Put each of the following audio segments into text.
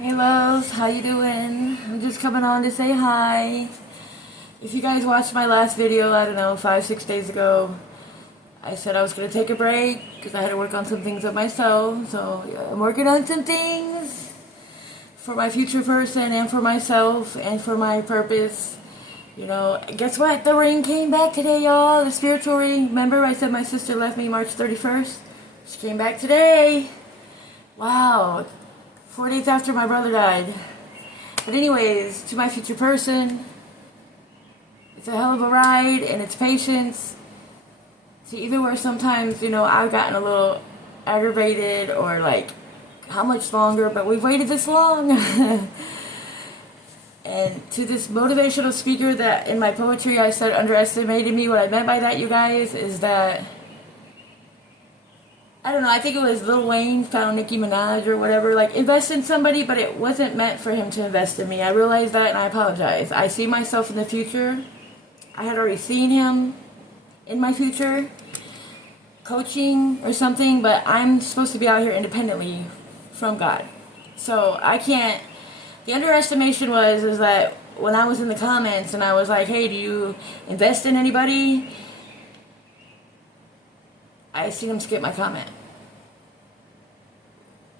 Hey loves, how you doing? I'm just coming on to say hi. If you guys watched my last video, I don't know, 5-6 days ago, I said I was going to take a break because I had to work on some things of myself. So yeah, I'm working on some things for my future person and for myself and for my purpose. You know, guess what? The ring came back today, y'all. The spiritual ring. Remember I said my sister left me March 31st? She came back today. Wow. 4 days after my brother died. But anyways, to my future person, it's a hell of a ride, and it's patience. See, even where sometimes, I've gotten a little aggravated or like, how much longer, but we've waited this long. And to this motivational speaker that in my poetry I said underestimated me, what I meant by that, you guys, is that I don't know, I think it was Lil Wayne found Nicki Minaj or whatever, like, invest in somebody, but it wasn't meant for him to invest in me. I realized that, and I apologize. I see myself in the future. I had already seen him in my future, coaching or something, but I'm supposed to be out here independently from God. So I can't, the underestimation is that when I was in the comments and I was like, hey, do you invest in anybody? I seen him skip my comment.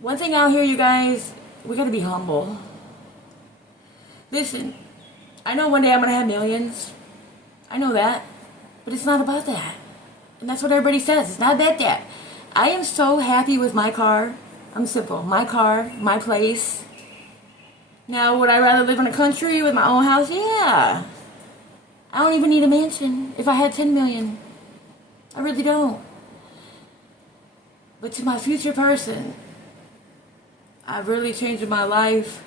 One thing out here, you guys, we gotta be humble. Listen, I know one day I'm gonna have millions. I know that. But it's not about that. And that's what everybody says. It's not about that. I am so happy with my car. I'm simple. My car, my place. Now, would I rather live in a country with my own house? Yeah. I don't even need a mansion if I had 10 million. I really don't. But to my future person, I've really changed my life.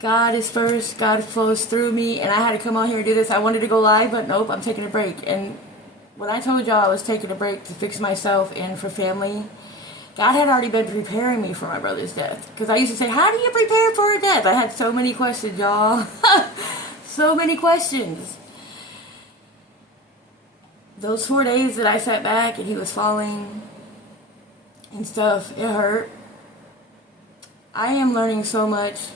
God is first. God flows through me. And I had to come out here and do this. I wanted to go live, but nope, I'm taking a break. And when I told y'all I was taking a break to fix myself and for family, God had already been preparing me for my brother's death. Because I used to say, how do you prepare for a death? I had so many questions, y'all. So many questions. Those 4 days that I sat back and he was falling and stuff, it hurt. I am learning so much.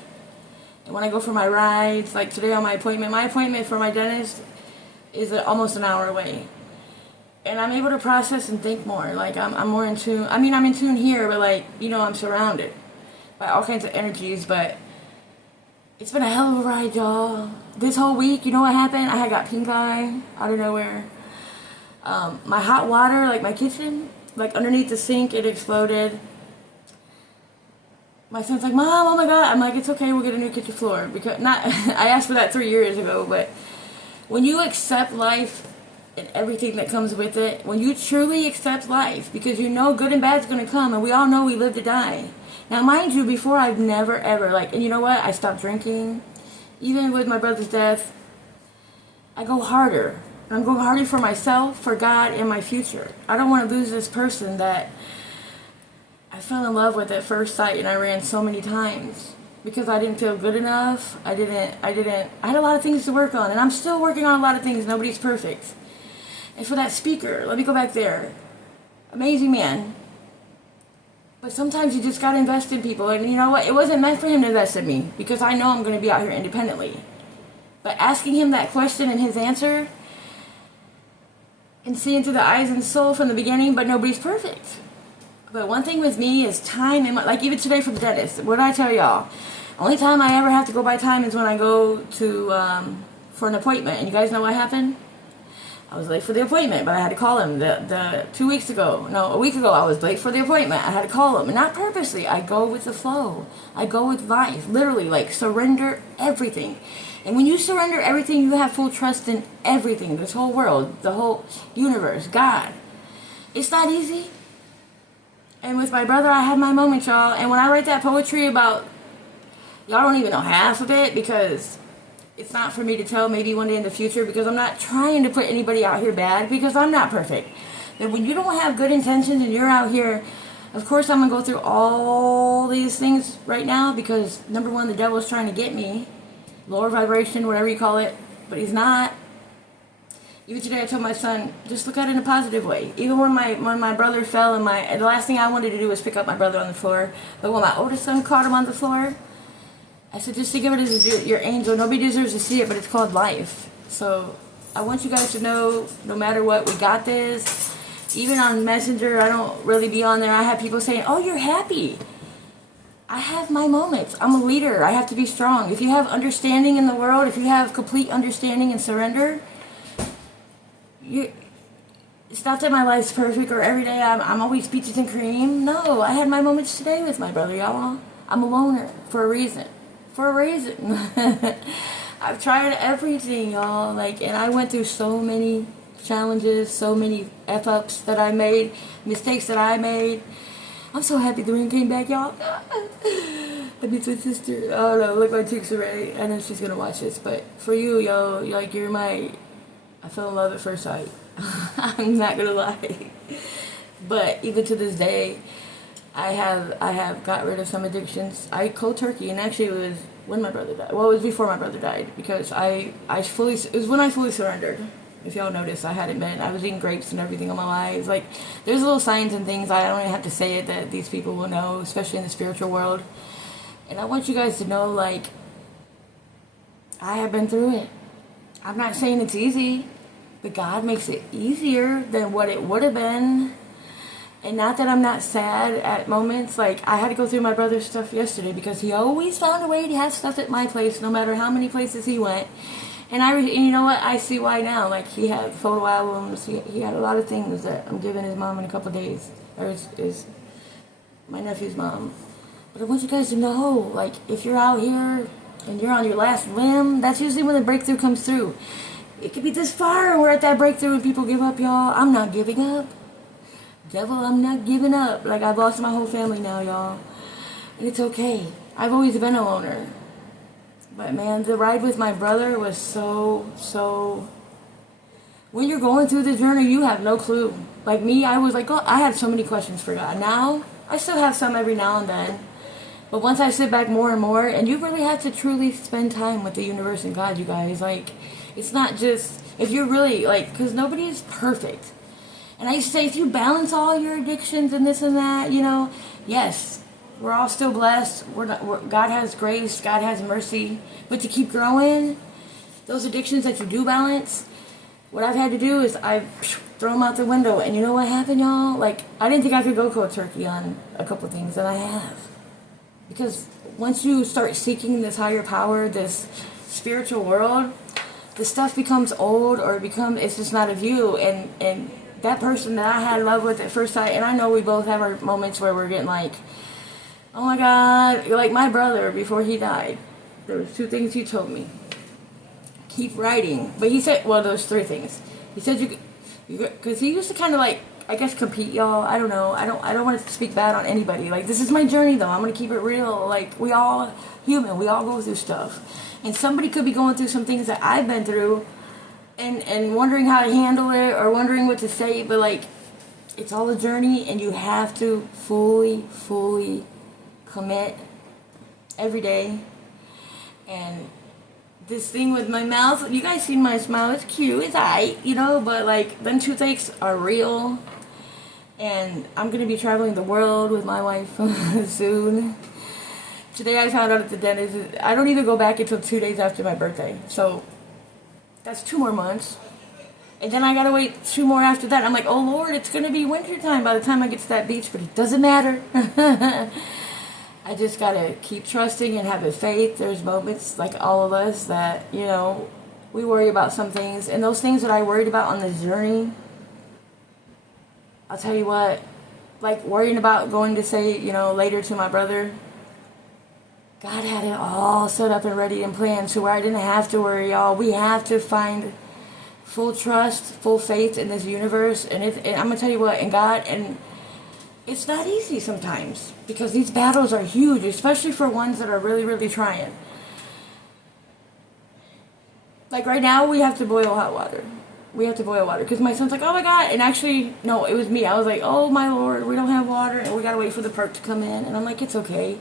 And when I go for my rides, like today on my appointment for my dentist is almost an hour away. And I'm able to process and think more. Like I'm more in tune. I mean, I'm in tune here, but like, I'm surrounded by all kinds of energies. But it's been a hell of a ride, y'all. This whole week, you know what happened? I had got pink eye out of nowhere. My hot water, like my kitchen, like underneath the sink, it exploded. My son's like, Mom, oh my God. I'm like, it's okay, we'll get a new kitchen floor. Because I asked for that 3 years ago, but when you accept life and everything that comes with it, when you truly accept life, because you know good and bad is going to come, and we all know we live to die. Now, mind you, before I've never ever, and you know what? I stopped drinking. Even with my brother's death, I go harder. I'm going harder for myself, for God, and my future. I don't want to lose this person that I fell in love with at first sight, and I ran so many times because I didn't feel good enough. I had a lot of things to work on, and I'm still working on a lot of things. Nobody's perfect. And for that speaker, let me go back there. Amazing man. But sometimes you just got to invest in people, and you know what? It wasn't meant for him to invest in me because I know I'm going to be out here independently. But asking him that question and his answer, and seeing through the eyes and soul from the beginning, but nobody's perfect. But one thing with me is time, and like even today for the dentist, what did I tell y'all? Only time I ever have to go by time is when I go to for an appointment. And you guys know what happened? I was late for the appointment, but I had to call him a week ago I was late for the appointment. I had to call him, and not purposely. I go with the flow. I go with life. Literally, like, surrender everything. And when you surrender everything, you have full trust in everything, this whole world, the whole universe, God. It's not easy. And with my brother, I had my moments, y'all. And when I write that poetry about, y'all don't even know half of it because it's not for me to tell maybe one day in the future, because I'm not trying to put anybody out here bad, because I'm not perfect. But when you don't have good intentions and you're out here, of course I'm going to go through all these things right now because, number one, the devil is trying to get me. Lower vibration, whatever you call it. But he's not. Even today, I told my son, just look at it in a positive way. Even when my brother fell, and the last thing I wanted to do was pick up my brother on the floor. But when my oldest son caught him on the floor, I said, just think of it as your angel. Nobody deserves to see it, but it's called life. So I want you guys to know, no matter what, we got this. Even on Messenger, I don't really be on there. I have people saying, oh, you're happy. I have my moments. I'm a leader. I have to be strong. If you have understanding in the world, if you have complete understanding and surrender, it's not that my life's perfect or every day I'm always peaches and cream. No, I had my moments today with my brother, y'all. I'm a loner for a reason. For a reason. I've tried everything, y'all. Like, and I went through so many challenges, so many F-ups that I made, mistakes that I made. I'm so happy the ring came back, y'all. I miss my sister. Oh no, look, my cheeks are ready. I know she's gonna watch this, but for you, yo, like, I fell in love at first sight. I'm not gonna lie. But even to this day, I have got rid of some addictions. I cold turkey, and actually it was when my brother died. Well, it was before my brother died, because it was when I fully surrendered. If y'all notice, I was eating grapes and everything on my lives. Like, there's little signs and things, I don't even have to say it, that these people will know, especially in the spiritual world. And I want you guys to know, like, I have been through it. I'm not saying it's easy, but God makes it easier than what it would have been. And not that I'm not sad at moments. Like, I had to go through my brother's stuff yesterday because he always found a way to have stuff at my place, no matter how many places he went. And you know what? I see why now. Like, he had photo albums. He had a lot of things that I'm giving his mom in a couple of days. Or my nephew's mom. But I want you guys to know, like, if you're out here and you're on your last limb, that's usually when the breakthrough comes through. It could be this far and we're at that breakthrough and people give up, y'all. I'm not giving up. Devil, I'm not giving up. Like, I've lost my whole family now, y'all. And it's okay. I've always been a loner. But man, the ride with my brother was so... When you're going through the journey, you have no clue. Like me, I was like, oh, I had so many questions for God. Now, I still have some every now and then. But once I sit back more and more, and you really have to truly spend time with the universe and God, you guys. Like, it's not just... If you're really, like... Because nobody is perfect. And I used to say, if you balance all your addictions and this and that, you know, yes, we're all still blessed. God has grace. God has mercy. But to keep growing, those addictions that you do balance, what I've had to do is I throw them out the window. And you know what happened, y'all? Like, I didn't think I could go cold turkey on a couple things, and I have. Because once you start seeking this higher power, this spiritual world, the stuff becomes old, or it's just not of you. And that person that I had love with at first sight, and I know we both have our moments where we're getting like, oh my God, like my brother, before he died, there was 2 things he told me. Keep writing. But he said, well, there's 3 things. He said because he used to kind of like, I guess, compete, y'all. I don't know. I don't want to speak bad on anybody. Like, this is my journey, though. I'm going to keep it real. Like, we all human. We all go through stuff. And somebody could be going through some things that I've been through, and wondering how to handle it, or wondering what to say, but like, it's all a journey, and you have to fully commit every day. And this thing with my mouth, you guys see my smile, it's cute, it's aight, you know, but like, them toothaches are real, and I'm gonna be traveling the world with my wife soon. Today I found out at the dentist, I don't even go back until 2 days after my birthday, so that's 2 more months. And then I gotta wait 2 more after that. I'm like, oh Lord, it's gonna be winter time by the time I get to that beach, but it doesn't matter. I just gotta keep trusting and having faith. There's moments, like all of us, that, you know, we worry about some things. And those things that I worried about on this journey, I'll tell you what, like worrying about going to say, you know, later to my brother, God had it all set up and ready and planned to where I didn't have to worry, y'all. We have to find full trust, full faith in this universe. And I'm going to tell you what, in God, and it's not easy sometimes, because these battles are huge, especially for ones that are really trying. Like right now, we have to boil hot water. We have to boil water, because my son's like, oh my God. And actually, no, it was me. I was like, oh my Lord, we don't have water, and we got to wait for the perk to come in. And I'm like, it's okay.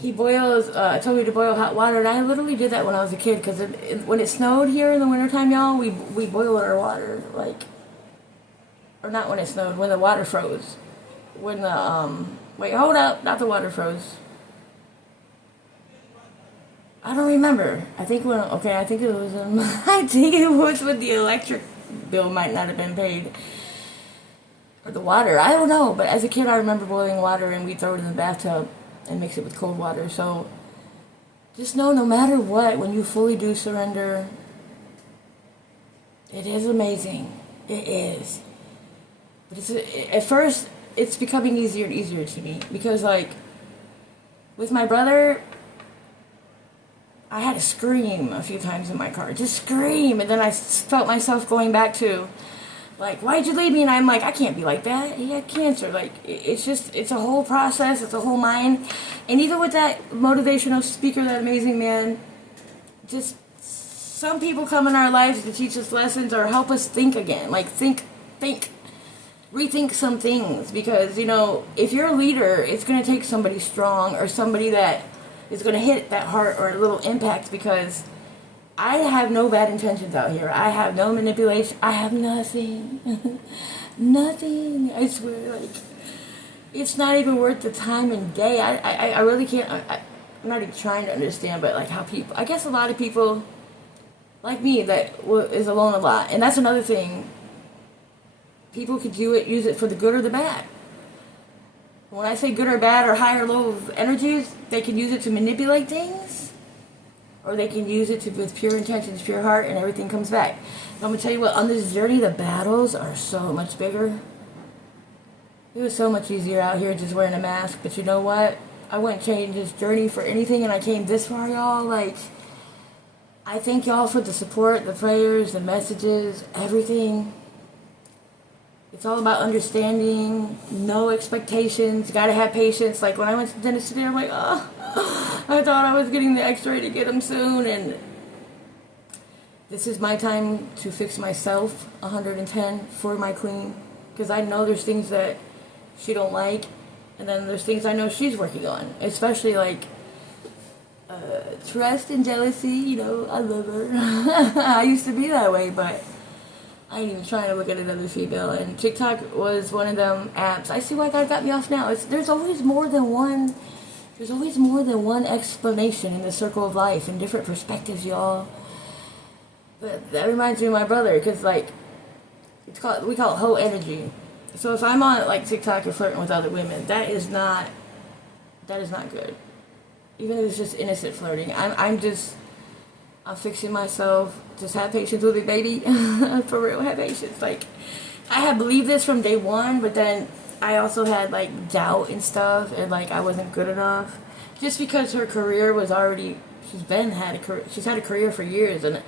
he boils, told me to boil hot water, and I literally did that when I was a kid, because when it snowed here in the wintertime, y'all, we boiled our water, like, or not when it snowed, when the water froze. When the, wait, hold up, not the water froze. I don't remember. I think when, okay, I think it was, I think it was when the electric bill might not have been paid. Or the water, I don't know, but as a kid I remember boiling water and we'd throw it in the bathtub and mix it with cold water. So just know, no matter what, when you fully do surrender, it is amazing. It is. But it's, at first, it's becoming easier and easier to me. Because, like, with my brother, I had to scream a few times in my car. Just scream. And then I felt myself going back to, like, why'd you leave me? And I'm like, I can't be like that. He had cancer. Like, it's a whole process. It's a whole mind. And even with that motivational speaker, that amazing man, just some people come in our lives to teach us lessons or help us think again. Like, rethink some things. Because, you know, if you're a leader, it's going to take somebody strong or somebody that is going to hit that heart or a little impact, because I have no bad intentions out here. I have no manipulation. I have nothing. Nothing. I swear, like, it's not even worth the time and day. I really can't, I'm not even trying to understand, but, like, how people, I guess a lot of people like me that is alone a lot. And that's another thing. People could use it for the good or the bad. When I say good or bad or high or low of energies, they can use it to manipulate things. Or they can use it with pure intentions, pure heart, and everything comes back. And I'm going to tell you what, on this journey, the battles are so much bigger. It was so much easier out here just wearing a mask. But you know what? I wouldn't change this journey for anything, and I came this far, y'all. Like, I thank y'all for the support, the prayers, the messages, everything. It's all about understanding, no expectations, gotta have patience. Like, when I went to the dentist today, I'm like, oh, I thought I was getting the x-ray to get them soon, and this is my time to fix myself 110 for my queen, because I know there's things that she don't like, and then there's things I know she's working on, especially, like, trust and jealousy. You know, I love her. I used to be that way, but I ain't even trying to look at another female. And TikTok was one of them apps. I see why God got me off now. There's always more than one. There's always more than one explanation in the circle of life and different perspectives, y'all. But that reminds me of my brother, because, like, we call it hoe energy. So if I'm on, like, TikTok and flirting with other women, that is not good. Even if it's just innocent flirting, I'm fixing myself. Just have patience with it, baby. For real, have patience. Like, I had believed this from day one, but then I also had, like, doubt and stuff, and, like, I wasn't good enough. Just because her career was already, she's had a career for years, and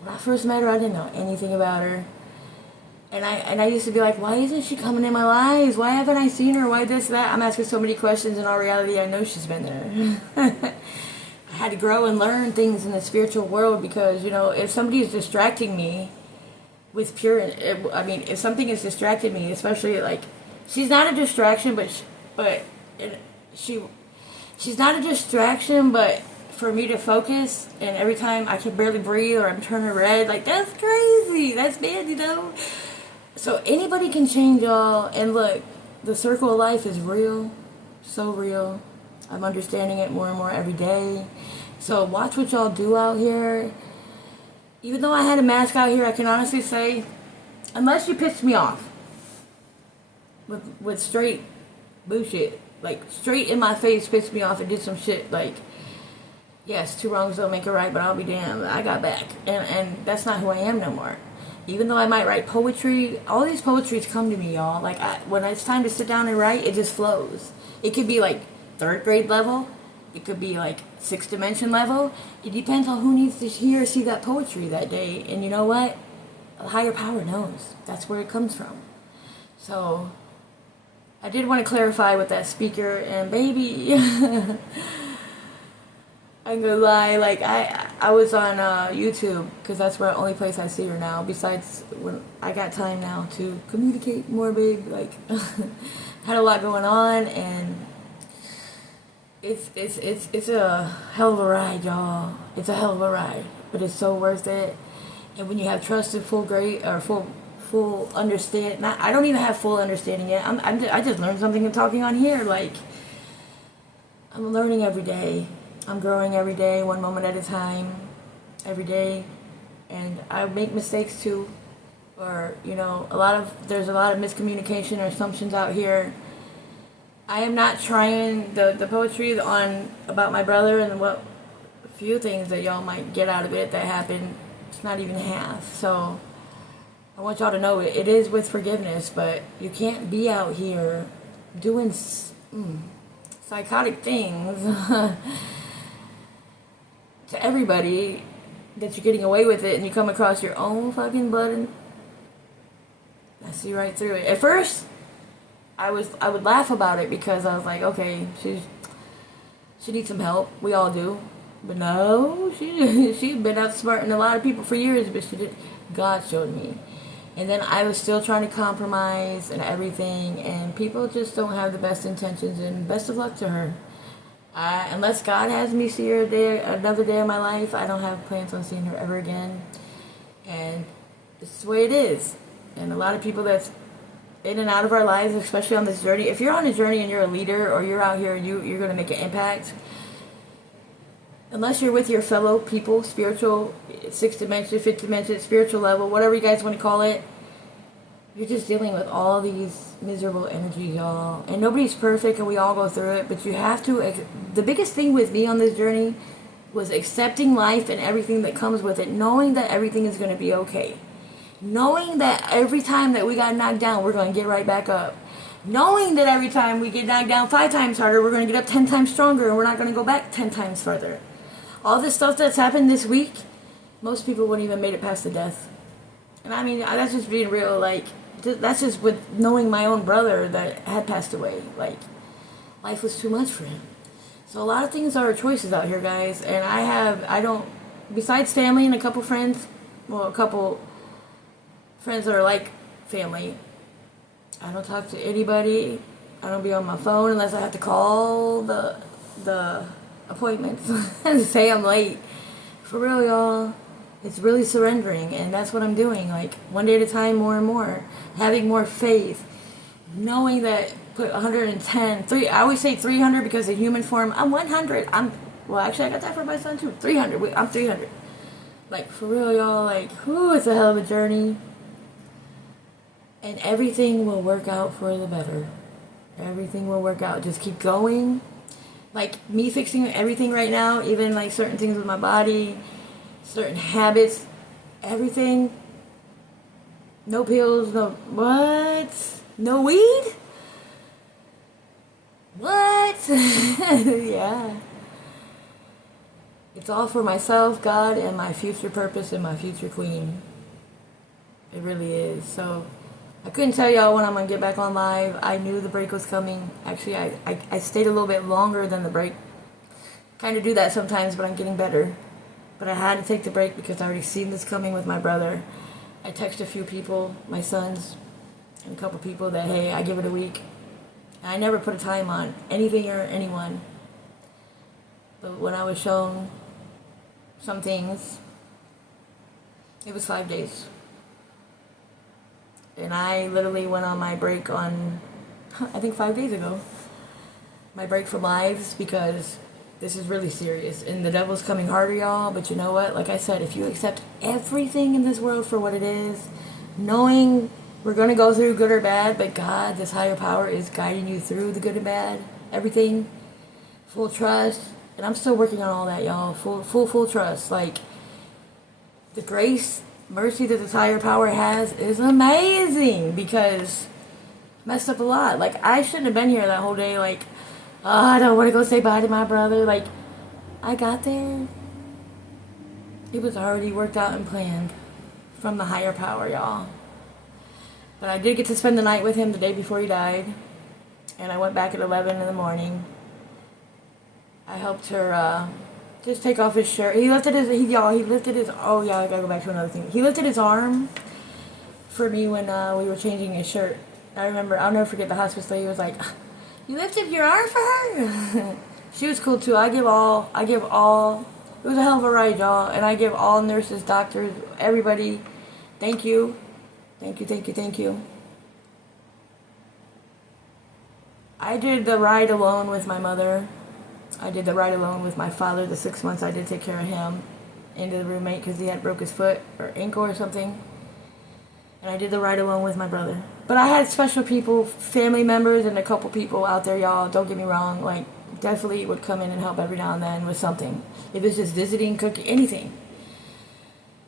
when I first met her, I didn't know anything about her. And I used to be like, why isn't she coming in my lives? Why haven't I seen her? Why this, that? I'm asking so many questions, and in all reality, I know she's been there. I had to grow and learn things in the spiritual world, because, you know, if somebody is distracting me with if something is distracting me, especially, like, she's not a distraction, she's not a distraction, but for me to focus, and every time I can barely breathe or I'm turning red, like, that's crazy. That's bad, you know? So anybody can change, y'all. And look, the circle of life is real, so real. I'm understanding it more and more every day. So watch what y'all do out here. Even though I had a mask out here, I can honestly say, unless you pissed me off with straight bullshit, like, straight in my face pissed me off and did some shit, like, yes, two wrongs don't make a right, but I'll be damned, I got back. And that's not who I am no more. Even though I might write poetry, all these poetries come to me, y'all. Like, when it's time to sit down and write, it just flows. It could be, like, 3rd grade level. It could be, like, 6th dimension level. It depends on who needs to hear or see that poetry that day. And you know what? A higher power knows. That's where it comes from. So, I did want to clarify with that speaker. And baby, I'm gonna lie, like, I was on YouTube, because that's the only place I see her now, besides when I got time now to communicate more, babe. Like, had a lot going on, and it's a hell of a ride, y'all. It's a hell of a ride, but it's so worth it. And when you have trust and full understand, not, I don't even have full understanding yet. I just learned something in talking on here. Like, I'm learning every day. I'm growing every day, one moment at a time, every day. And I make mistakes too, or there's a lot of miscommunication or assumptions out here. I am not trying the poetry on about my brother and what few things that y'all might get out of it that happened. It's not even half. So I want y'all to know it is with forgiveness, but you can't be out here doing psychotic things to everybody that you're getting away with it, and you come across your own fucking blood, and I see right through it. At first, I would laugh about it because I was like, okay, she needs some help. We all do. But no, she's been outsmarting a lot of people for years, but she did. God showed me. And then I was still trying to compromise and everything, and people just don't have the best intentions, and best of luck to her. Unless God has me see her another day of my life, I don't have plans on seeing her ever again. And it's the way it is. And a lot of people that's in and out of our lives, especially on this journey. If you're on a journey and you're a leader, or you're out here and you're going to make an impact, unless you're with your fellow people, spiritual, 6th dimension, 5th dimension, spiritual level, whatever you guys want to call it, you're just dealing with all these miserable energies, y'all. And nobody's perfect, and we all go through it, but you have to. The biggest thing with me on this journey was accepting life and everything that comes with it, knowing that everything is going to be okay. Knowing that every time that we got knocked down, we're going to get right back up. Knowing that every time we get knocked down 5 times harder, we're going to get up 10 times stronger, and we're not going to go back 10 times further. All this stuff that's happened this week, most people wouldn't even made it past the death. And I mean, that's just being real. Like, that's just with knowing my own brother that had passed away. Like, life was too much for him. So a lot of things are choices out here, guys. And besides family and a couple friends, a couple friends that are like family, I don't talk to anybody. I don't be on my phone unless I have to call the appointments and say I'm late. For real, y'all. It's really surrendering, and that's what I'm doing. Like, one day at a time, more and more. Having more faith. Knowing that put 110, I always say 300 because in human form, I'm 100. Actually, I got that for my son too. 300. I'm 300. Like, for real, y'all. Like, it's a hell of a journey. And everything will work out for the better. Everything will work out. Just keep going. Like, me fixing everything right now, even like certain things with my body, certain habits, everything. No pills, no what? No weed? What? Yeah. It's all for myself, God, and my future purpose and my future queen. It really is. So I couldn't tell y'all when I'm going to get back on live. I knew the break was coming. Actually, I stayed a little bit longer than the break. Kind of do that sometimes, but I'm getting better. But I had to take the break because I already seen this coming with my brother. I texted a few people, my sons, and a couple people that, hey, I give it a week. And I never put a time on anything or anyone. But when I was shown some things, it was 5 days. And I literally went on my break on, I think 5 days ago. My break from lives, because this is really serious. And the devil's coming harder, y'all. But you know what? Like I said, if you accept everything in this world for what it is, knowing we're going to go through good or bad, but God, this higher power, is guiding you through the good and bad, everything, full trust. And I'm still working on all that, y'all. Full trust. Like, the grace, mercy that this higher power has is amazing, because I messed up a lot. Like, I shouldn't have been here that whole day. Like, I don't want to go say bye to my brother. Like, I got there. It was already worked out and planned from the higher power, y'all. But I did get to spend the night with him the day before he died. And I went back at 11 in the morning. I helped her just take off his shirt. He lifted his, oh yeah, I gotta go back to another thing. He lifted his arm for me when we were changing his shirt. I remember, I'll never forget, the hospice lady was like, you lifted your arm for her? She was cool too. I give all, it was a hell of a ride, y'all. And I give all nurses, doctors, everybody, thank you. Thank you, thank you, thank you. I did the ride alone with my mother. I did the ride alone with my father. The 6 months I did take care of him. Into the roommate because he had broke his foot or ankle or something. And I did the ride alone with my brother. But I had special people, family members, and a couple people out there, y'all. Don't get me wrong. Like, definitely would come in and help every now and then with something. If it's just visiting, cooking, anything.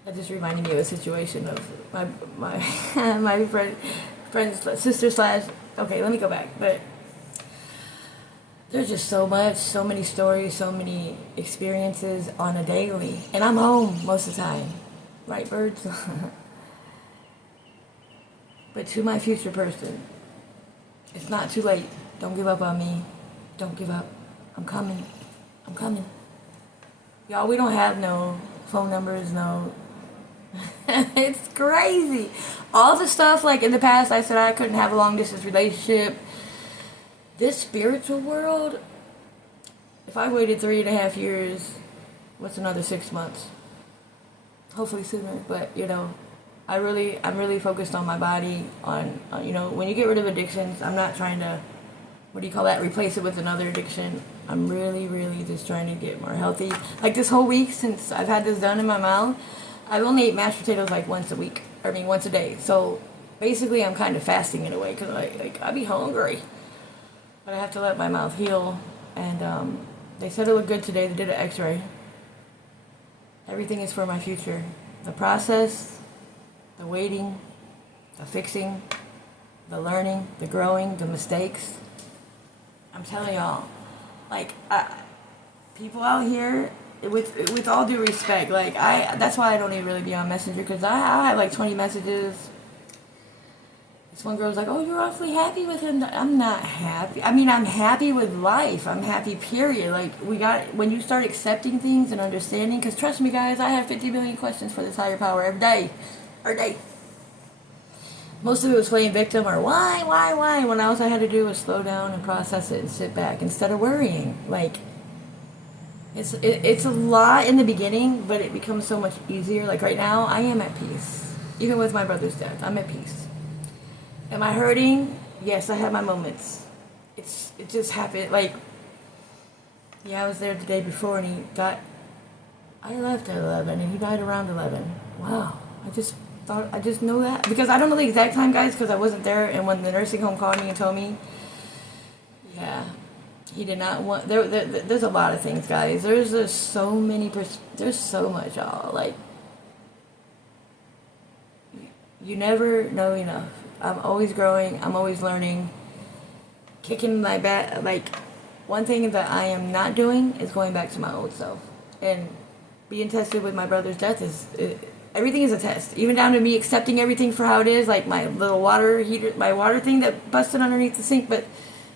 That just reminded me of a situation of my my friend's sister slash. Okay, let me go back. But there's just so much, so many stories, so many experiences on a daily. And I'm home most of the time. Right, birds? But to my future person, it's not too late. Don't give up on me. Don't give up. I'm coming. I'm coming. Y'all, we don't have no phone numbers, no. It's crazy. All the stuff, like in the past, I said I couldn't have a long distance relationship. This spiritual world, if I waited 3.5 years, what's another 6 months? Hopefully sooner, but I'm really focused on my body, on when you get rid of addictions, I'm not trying to, replace it with another addiction. I'm really, really just trying to get more healthy. Like this whole week since I've had this done in my mouth, I've only ate mashed potatoes like once a day. So basically I'm kind of fasting in a way because I be hungry. But I have to let my mouth heal. And they said it looked good today. They did an x-ray. Everything is for my future. The process, the waiting, the fixing, the learning, the growing, the mistakes. I'm telling y'all, people out here, with all due respect, that's why I don't even really be on Messenger, because I have 20 messages. This one girl's like, oh, you're awfully happy with him. I'm not happy. I mean, I'm happy with life. I'm happy, period. When you start accepting things and understanding, because trust me, guys, I have 50 million questions for this higher power every day. Most of it was playing victim or why, when all I had to do was slow down and process it and sit back instead of worrying. It's a lot in the beginning, but it becomes so much easier. Like right now, I am at peace. Even with my brother's death, I'm at peace. Am I hurting? Yes, I have my moments. It just happened. I was there the day before and he died. I left at 11 and he died around 11. Wow. I just know that. Because I don't know the exact time, guys, because I wasn't there. And when the nursing home called me and told me, yeah, he did not want... There's a lot of things, guys. There's just so many... There's so much, y'all. You never know enough. I'm always growing. I'm always learning. Kicking my back. One thing that I am not doing is going back to my old self. And being tested with my brother's death everything is a test. Even down to me accepting everything for how it is. Like my little water heater, my water thing that busted underneath the sink. But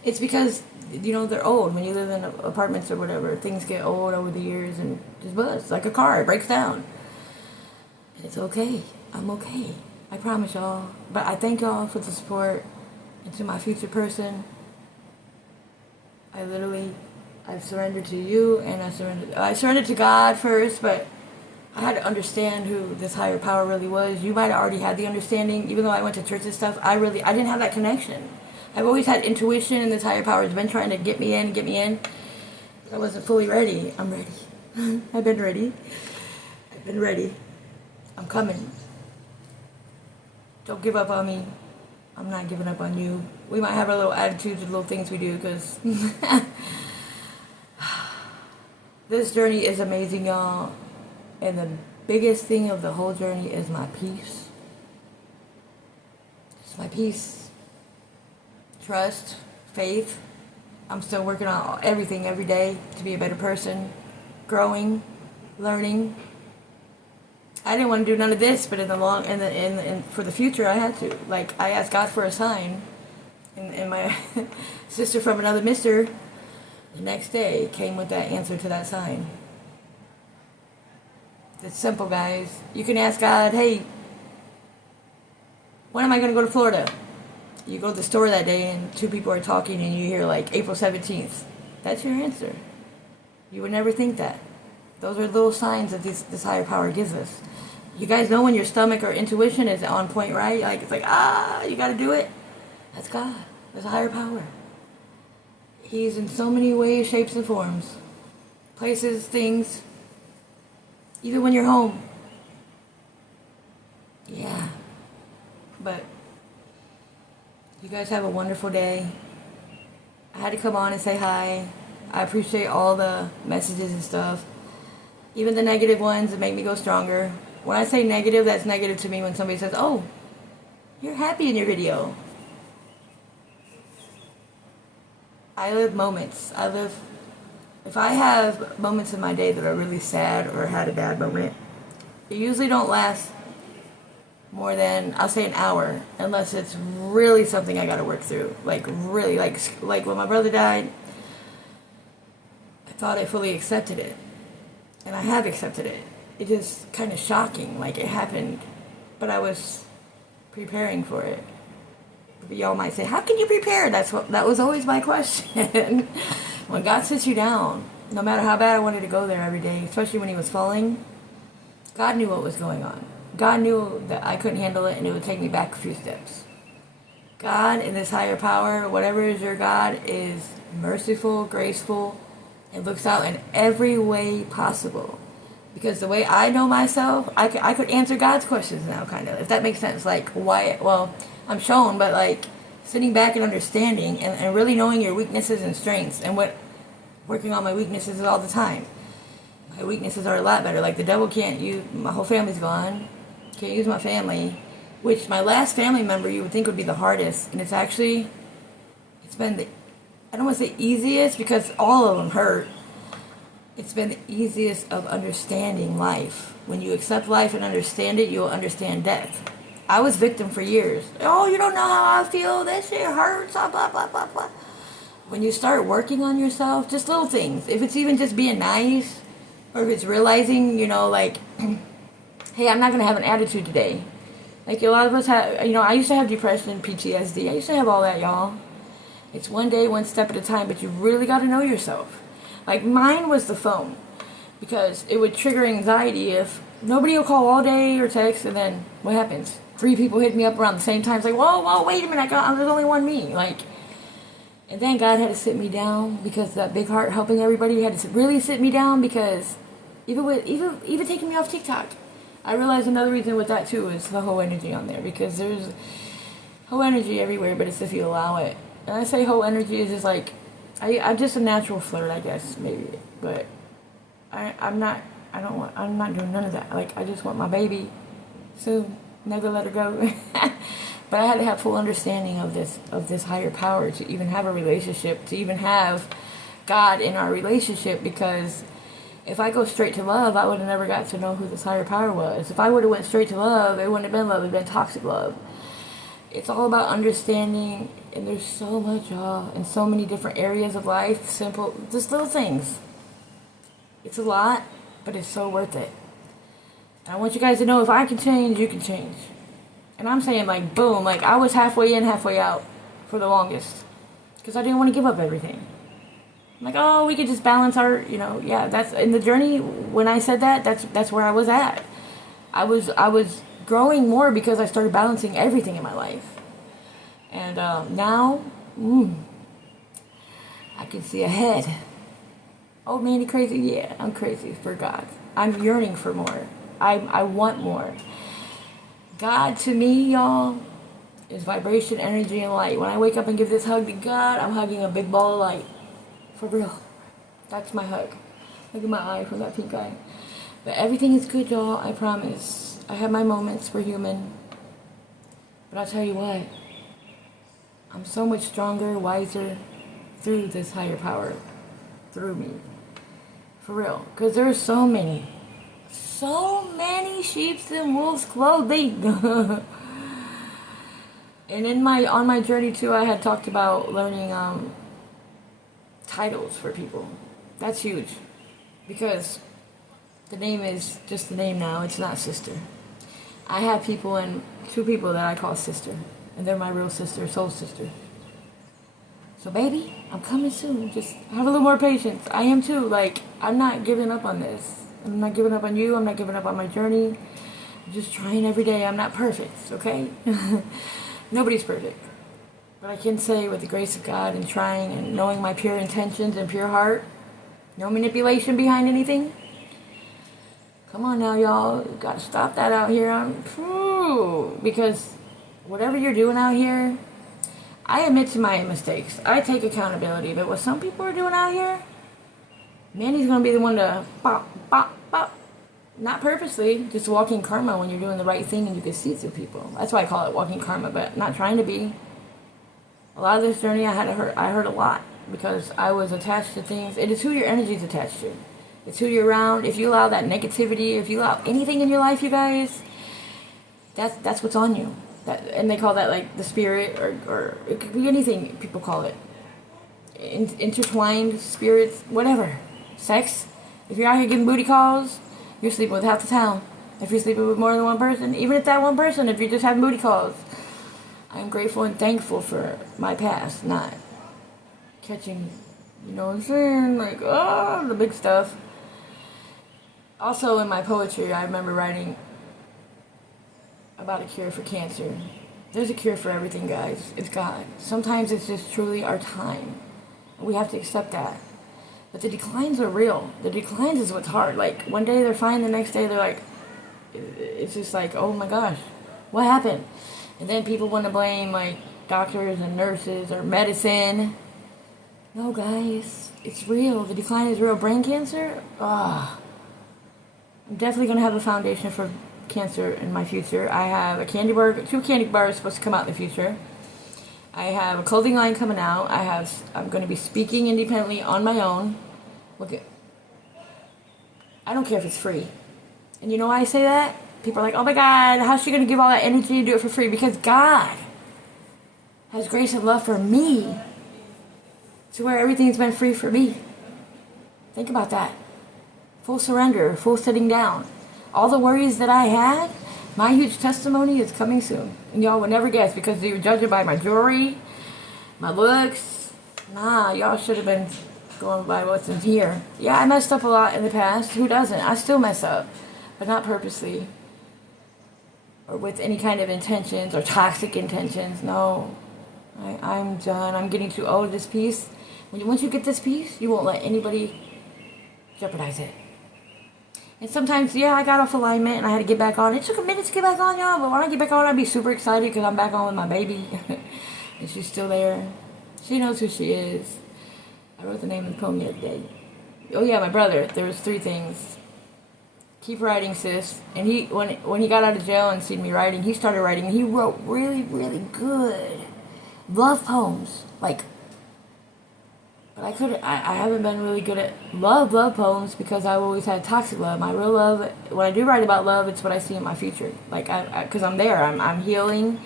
it's because, they're old. When you live in apartments or whatever, things get old over the years and just buzz. Like a car, it breaks down. And it's okay. I'm okay. I promise y'all. But I thank y'all for the support. And to my future person, I've surrendered to you, and I surrendered to God first, but I had to understand who this higher power really was. You might have already had the understanding, even though I went to church and stuff. I didn't have that connection. I've always had intuition, and this higher power has been trying to get me in. But I wasn't fully ready. I'm ready. I've been ready. I'm coming. Don't give up on me. I'm not giving up on you. We might have our little attitudes and little things we do, because this journey is amazing, y'all. And the biggest thing of the whole journey is my peace. It's my peace. Trust, faith. I'm still working on everything every day to be a better person. Growing, learning. I didn't want to do none of this, but for the future, I had to. I asked God for a sign, and my sister from another mister, the next day, came with that answer to that sign. It's simple, guys. You can ask God, hey, when am I going to go to Florida? You go to the store that day, and two people are talking, and you hear, April 17th. That's your answer. You would never think that. Those are little signs that this higher power gives us. You guys know when your stomach or intuition is on point, right? Like, it's like, you got to do it. That's God. That's a higher power. He's in so many ways, shapes, and forms. Places, things. Even when you're home. Yeah. But you guys have a wonderful day. I had to come on and say hi. I appreciate all the messages and stuff. Even the negative ones that make me go stronger. When I say negative, that's negative to me when somebody says, oh, you're happy in your video. I live moments. If I have moments in my day that are really sad or had a bad moment, it usually don't last more than, I'll say, an hour, unless it's really something I gotta work through. Like really, like when my brother died, I thought I fully accepted it. And I have accepted it. It is kind of shocking, like it happened, but I was preparing for it. Y'all might say, how can you prepare? That was always my question. When God sits you down, no matter how bad I wanted to go there every day, especially when he was falling, God knew what was going on. God knew that I couldn't handle it and it would take me back a few steps. God and this higher power, whatever is your God, is merciful, graceful, and looks out in every way possible. Because the way I know myself, I could answer God's questions now, kind of, if that makes sense. Like, why? Well, I'm shown, but like sitting back and understanding and really knowing your weaknesses and strengths, and working on my weaknesses all the time. My weaknesses are a lot better. Like, the devil can't use, my whole family's gone, can't use my family, which my last family member you would think would be the hardest, and it's been the, I don't want to say easiest because all of them hurt. It's been the easiest of understanding life. When you accept life and understand it, you'll understand death. I was victim for years. Oh, you don't know how I feel. That shit hurts. Blah, blah, blah, blah, blah. When you start working on yourself, just little things. If it's even just being nice, or if it's realizing, like, hey, I'm not going to have an attitude today. Like, a lot of us have, I used to have depression, PTSD. I used to have all that, y'all. It's one day, one step at a time, but you really got to know yourself. Like, mine was the phone, because it would trigger anxiety if nobody will call all day or text, and then what happens? 3 people hit me up around the same time. It's like, whoa, wait a minute, there's only one me. Like, and then God had to sit me down, because that big heart helping everybody had to really sit me down, because even taking me off TikTok, I realized another reason with that too is the whole energy on there, because there's whole energy everywhere, but it's if you allow it. And I say whole energy is just like, I'm just a natural flirt, I guess, maybe, but I'm not doing none of that. Like, I just want my baby soon, never let her go. But I had to have full understanding of this higher power to even have a relationship, to even have God in our relationship, because if I go straight to love, I would have never got to know who this higher power was. If I would have went straight to love, it wouldn't have been love, it would have been toxic love. It's all about understanding, and there's so much, y'all, in so many different areas of life, simple, just little things. It's a lot, but it's so worth it. And I want you guys to know, if I can change, you can change. And I'm saying, like, boom, like, I was halfway in, halfway out for the longest, because I didn't want to give up everything. I'm like, oh, we could just balance our, yeah, that's, in the journey, when I said that, that's where I was at. I was growing more because I started balancing everything in my life. And now, I can see ahead. Oh, man, you crazy? Yeah, I'm crazy for God. I'm yearning for more. I want more. God, to me, y'all, is vibration, energy, and light. When I wake up and give this hug to God, I'm hugging a big ball of light. For real. That's my hug. Look at my eye from that pink eye. But everything is good, y'all. I promise. I have my moments. We're human. But I'll tell you what. I'm so much stronger, wiser through this higher power. Through me. For real. Because there's so many sheep's in wolf's clothing. And on my journey too, I had talked about learning titles for people. That's huge, because the name is just the name now. It's not sister. I have 2 people that I call sister, and they're my real sister, soul sister. So baby, I'm coming soon. Just have a little more patience. I am too. Like, I'm not giving up on this. I'm not giving up on you. I'm not giving up on my journey. I'm just trying every day. I'm not perfect, okay? Nobody's perfect. But I can say with the grace of God and trying and knowing my pure intentions and pure heart, no manipulation behind anything. Come on now, y'all. Gotta stop that out here. Because whatever you're doing out here, I admit to my mistakes. I take accountability. But what some people are doing out here, Mandy's going to be the one to pop, pop, pop. Not purposely, just walking karma when you're doing the right thing and you can see through people. That's why I call it walking karma, but not trying to be. A lot of this journey I hurt a lot because I was attached to things. It is who your energy is attached to. It's who you're around. If you allow that negativity, if you allow anything in your life, you guys, that's what's on you. And they call that like the spirit, or it could be anything people call it. Intertwined spirits, whatever. Sex. If you're out here giving booty calls, you're sleeping with half the town. If you're sleeping with more than one person, even if that one person, if you're just having booty calls, I'm grateful and thankful for my past, not catching, you know what I'm saying, like, the big stuff. Also in my poetry, I remember writing about a cure for cancer. There's a cure for everything, guys. It's God. Sometimes it's just truly our time. We have to accept that. But the declines are real. The declines is what's hard. Like, one day they're fine, the next day they're like, it's just like, oh my gosh, what happened? And then people want to blame, like, doctors and nurses or medicine. No, guys, it's real. The decline is real. Brain cancer? I'm definitely going to have a foundation for cancer in my future. I have a candy bar, 2 candy bars supposed to come out in the future. I have a clothing line coming out. I'm going to be speaking independently on my own. Look at, I don't care if it's free. And you know why I say that? People are like, oh my God, how's she going to give all that energy to do it for free? Because God has grace and love for me to where everything's been free for me. Think about that. Full surrender, full sitting down. All the worries that I had, my huge testimony is coming soon. And y'all would never guess because you were judging by my jewelry, my looks. Nah, y'all should have been going by what's in here. Yeah, I messed up a lot in the past. Who doesn't? I still mess up. But not purposely. Or with any kind of intentions or toxic intentions. No. I'm done. I'm getting too old. This piece. Once you get this piece, you won't let anybody jeopardize it. And sometimes, yeah, I got off alignment and I had to get back on. It took a minute to get back on, y'all, but when I get back on, I'd be super excited because I'm back on with my baby. And she's still there. She knows who she is. I wrote the name of the poem the other day. Oh, yeah, my brother. There was 3 things. Keep writing, sis. And he, when he got out of jail and seen me writing, he started writing. And he wrote really, really good love poems. Like, but I haven't been really good at love poems because I've always had toxic love. My real love, when I do write about love, it's what I see in my future. Like, because I'm there, I'm healing.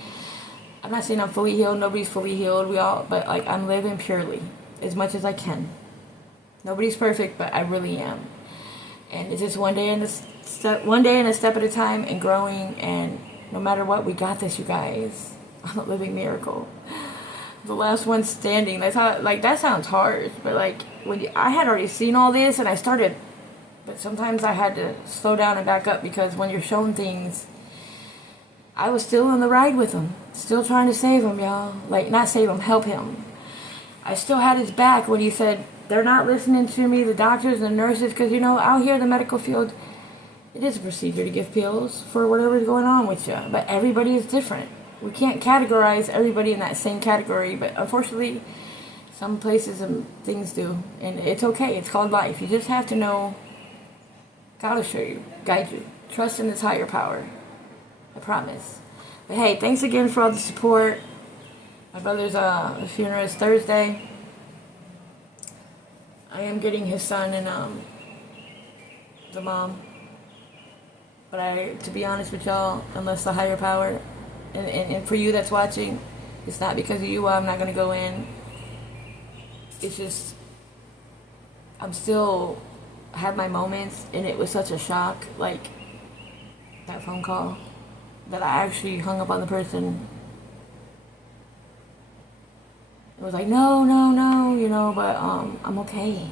I'm not saying I'm fully healed, nobody's fully healed, but like, I'm living purely as much as I can. Nobody's perfect, but I really am. And it's just one day and a step at a time and growing, and no matter what, we got this, you guys. I'm a living miracle. The last one standing. That's how, like, that sounds hard, but like, I had already seen all this and I started, but sometimes I had to slow down and back up because when you're shown things, I was still on the ride with him, still trying to save him, y'all. Like, not save him, help him. I still had his back when he said, they're not listening to me, the doctors and the nurses, because, you know, out here in the medical field, it is a procedure to give pills for whatever's going on with you, but everybody is different. We can't categorize everybody in that same category, but unfortunately, some places and things do. And it's okay. It's called life. You just have to know God will show you, guide you. Trust in this higher power. I promise. But hey, thanks again for all the support. My brother's funeral is Thursday. I am getting his son and the mom. But to be honest with y'all, unless the higher power... And for you that's watching, it's not because of you why I'm not going to go in. It's just, I'm still, have my moments, and it was such a shock, like, that phone call, that I actually hung up on the person. I was like, no, no, no, you know, but I'm okay.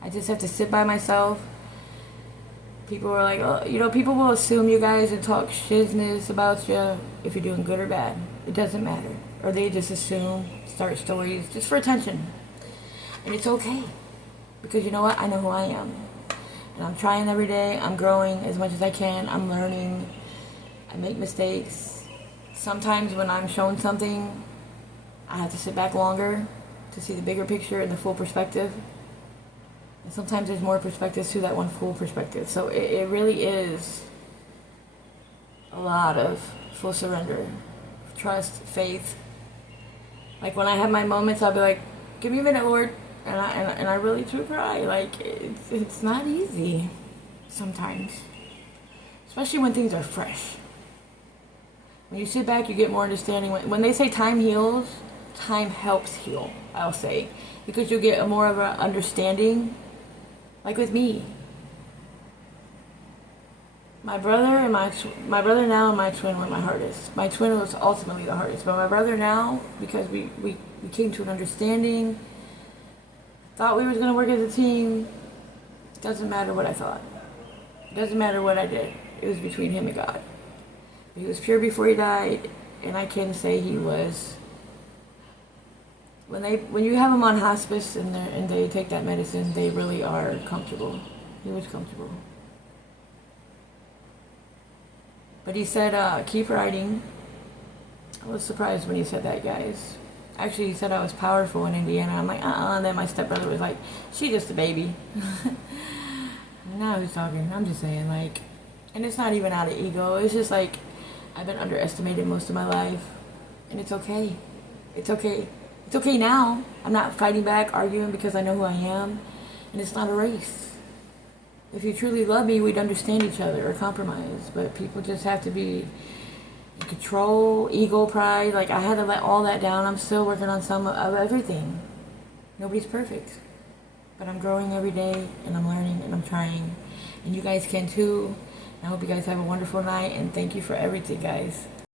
I just have to sit by myself. People are like, oh, you know, people will assume you guys and talk shizness about you if you're doing good or bad. It doesn't matter. Or they just assume, start stories just for attention. And it's okay. Because you know what? I know who I am. And I'm trying every day. I'm growing as much as I can. I'm learning. I make mistakes. Sometimes when I'm shown something, I have to sit back longer to see the bigger picture and the full perspective. And sometimes there's more perspectives to that one full perspective. So it really is a lot of full surrender, trust, faith. Like when I have my moments, I'll be like, give me a minute, Lord. And I really do cry. Like, it's not easy sometimes. Especially when things are fresh. When you sit back, you get more understanding. When they say time heals, time helps heal, I'll say. Because you'll get a more of an understanding. Like with me. My brother and my brother now and my twin were my hardest. My twin was ultimately the hardest. But my brother now, because we came to an understanding, thought we were going to work as a team. Doesn't matter what I thought. Doesn't matter what I did. It was between him and God. He was pure before he died, and I can say he was. When you have him on hospice and they take that medicine, they really are comfortable. He was comfortable. But he said, keep writing. I was surprised when he said that, guys. Actually, he said I was powerful in Indiana. I'm like, and then my stepbrother was like, she's just a baby. Now he's talking. I'm just saying, like, and it's not even out of ego. It's just like, I've been underestimated most of my life. And it's okay. It's okay. It's okay now. I'm not fighting back, arguing because I know who I am. And it's not a race. If you truly love me, we'd understand each other or compromise. But people just have to be in control, ego, pride. Like, I had to let all that down. I'm still working on some of everything. Nobody's perfect. But I'm growing every day, and I'm learning, and I'm trying. And you guys can too. I hope you guys have a wonderful night, and thank you for everything, guys.